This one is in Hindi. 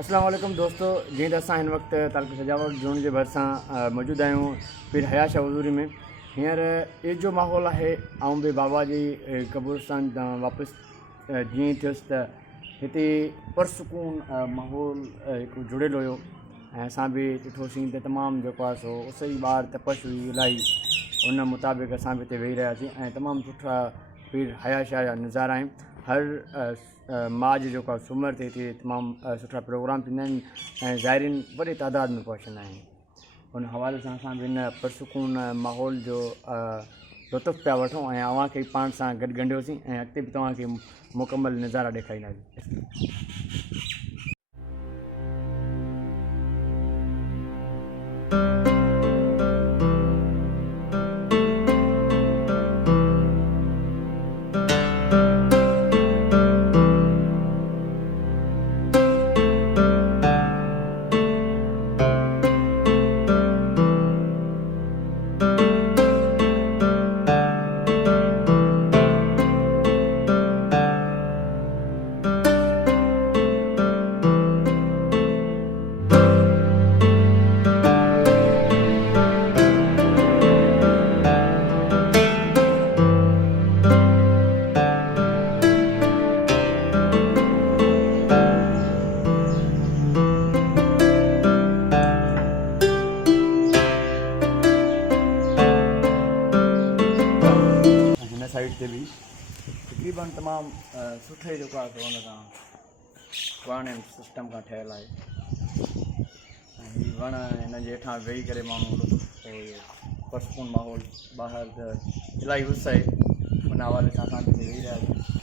अस्सलाम वालेकुम दोस्तों, जीअं त असां हिन वक़्तु तालुक़ सजावट ज़ोन जे भरिसां मौजूदु आहियूं पीर हयात शाह हज़ूरी में। हींअर ईद जो माहौल आहे ऐं बि बाबा जी क़ब्रिस्तान तां वापसि जीअं थियुसि त हिते पुरसुकून माहौल हिकु जुड़ियलु हुयो ऐं असां बि ॾिठोसीं त तमामु जेको आहे सो उस जी ॿार तपश हुई इलाही, उन मुताबिक़ असां बि हिते वेही रहियासीं ऐं तमामु सुठा पीर हयात शाह जा नज़ारा आहिनि। हर मार्च जेको आहे सूमर ते हिते तमामु सुठा प्रोग्राम थींदा आहिनि ऐं ज़ाइरीन वॾी तादाद में पहुचंदा आहिनि। उन हवाले सां असां बि हिन पुरसुकून माहौल जो लुत्फ़ पिया वठूं ऐं अव्हांखे पाण सां गॾु ॻंढियोसीं ऐं अॻिते बि तव्हांखे मुकमल नज़ारा ॾेखारींदासीं। साइड से भी तकरीबन तमाम सुठे जो आहे सो हुन खां पुराणे सिस्टम का ठहियलु आहे ऐं हीअ वण हिन जे हेठां वेही करे माण्हू पुरसुकून माहौल ॿाहिरि त इलाही उस आहे, उन हवाले सां असां हिते वेही रहियासीं।